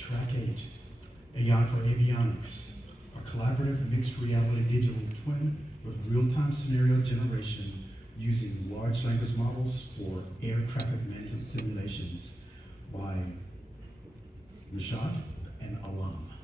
Track 8, AI for Avionics, a collaborative mixed reality digital twin with real-time scenario generation using large language models for air traffic management simulations by Rashad and Alam.